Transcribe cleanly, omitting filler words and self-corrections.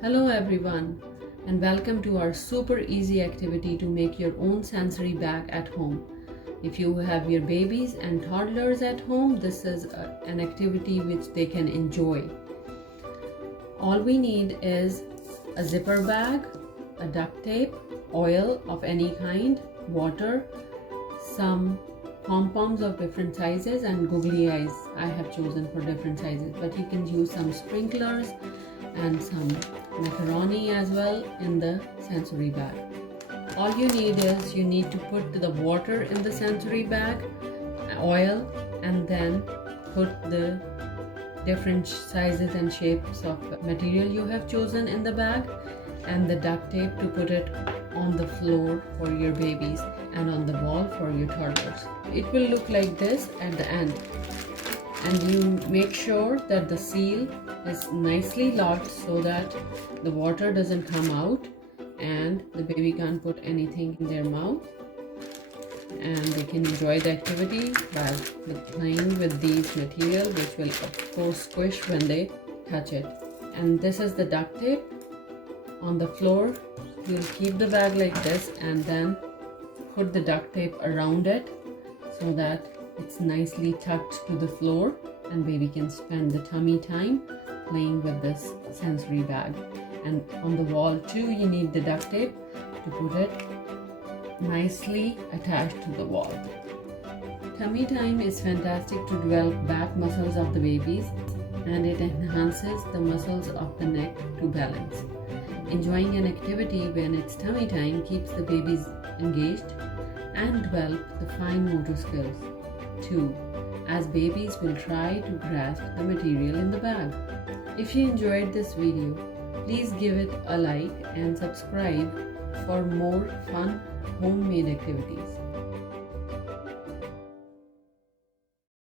Hello everyone, and welcome to our super easy activity to make your own sensory bag at home. If you have your babies and toddlers at home, this is an activity which they can enjoy. All we need is a zipper bag, a duct tape, oil of any kind, water, some pom-poms of different sizes, and googly eyes I have chosen for different sizes, but you can use some sprinklers and some macaroni as well in the sensory bag. All you need is you need to put the water in the sensory bag, oil, and then put the different sizes and shapes of material you have chosen in the bag, and the duct tape to put it on the floor for your babies and on the wall for your toddlers. It will look like this at the end, and you make sure that the seal is nicely locked so that the water doesn't come out and the baby can't put anything in their mouth, and they can enjoy the activity by playing with these material, which will of course squish when they touch it. And this is the duct tape on the floor. You'll keep the bag like this and then put the duct tape around it so that it's nicely tucked to the floor, and baby can spend the tummy time playing with this sensory bag. And on the wall too, you need the duct tape to put it nicely attached to the wall. Tummy time is fantastic to develop back muscles of the babies, and it enhances the muscles of the neck to balance. Enjoying an activity when it's tummy time keeps the babies engaged and develop the fine motor skills too, as babies will try to grasp the material in the bag. If you enjoyed this video, please give it a like and subscribe for more fun homemade activities.